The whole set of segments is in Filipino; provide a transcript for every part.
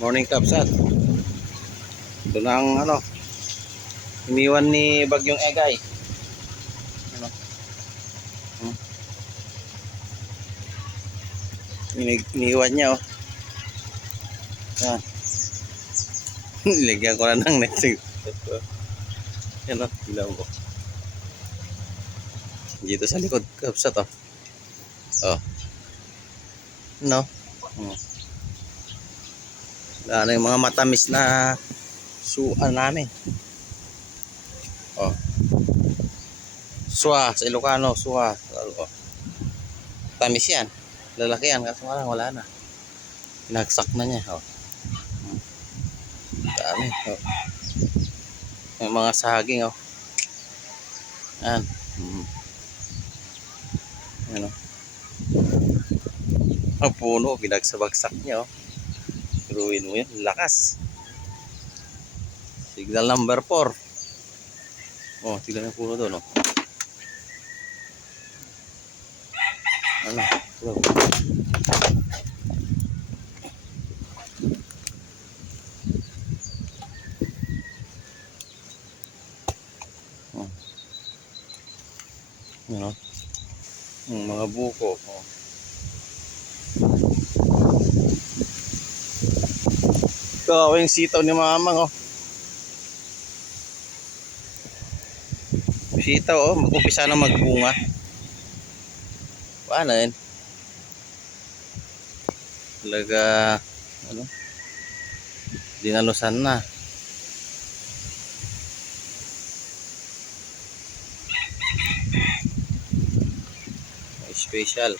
Morning Kapsat. Ito na ang iniwan ni Bagyong Egay. Ano? Hmm? Iniwan niya oh. Yan. Nilagyan ko na ng net. Yan oh, bilang ko. Dito sa likod Kapsat oh. Oh. No? Hmm. Ano yung mga matamis na suan namin. Oh. Suwa sa Ilocano, suwa. Oh. Tamis yan. Lalaki yan kasi wala na. Pinagsak na niya. Oh. Dami. Oh. Yung mga saging oh. Yan. Yan oh. Ang puno, binagsabagsak niya oh. Ruin mo yun, lakas. Signal number 4. Oh, tignan yung puno doon oh. Ano? Oh. Ano? Yung mga buko oh. Ito yung sitaw ni Mamang oh. Sitaw oh, mag-umpisa na magbunga. Paano yun? Talaga ano? Dinalusan na. Special.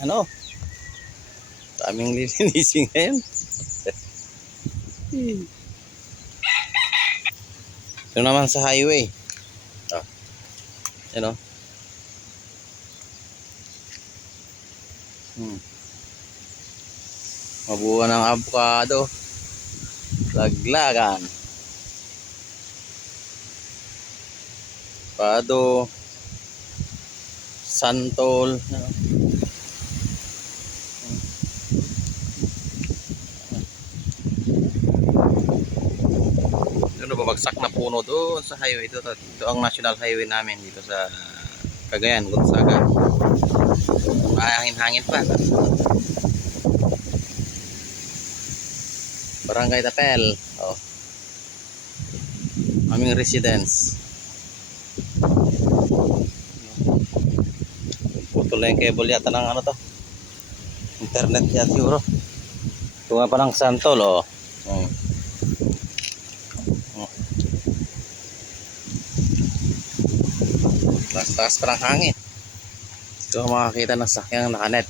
Ano? Daming lilinisin ngayon. Ito naman sa highway. Oh. Yan oh. Mabuha ng avocado. Laglagan. Avocado. Santol. Ano babagsak na puno doon sa highway. Ito ang national highway namin dito sa Cagayan, Gonzaga. Hangin-hangin pa. Barangay Tapel. Oh. Aming residence. Putol na yung cable yata ng ano to. Internet yata siguro. Ito nga pa ng santol oh. Taas pa ng hangin. Ito makakita ng sakyang nakanet.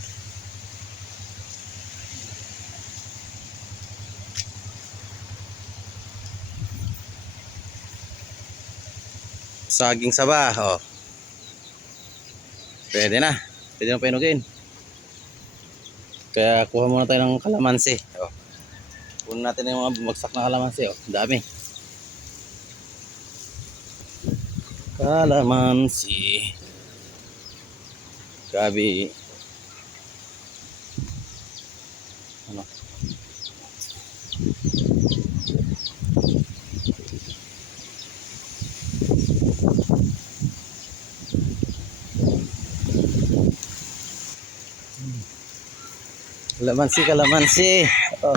Saging saba oh. Pwede na painugin. Kaya kuha muna tayo ng kalamansi oh. Kunin natin yung mga bumagsak na kalamansi oh. Dami kalamansi. Gabi ano? Kalamansi oh.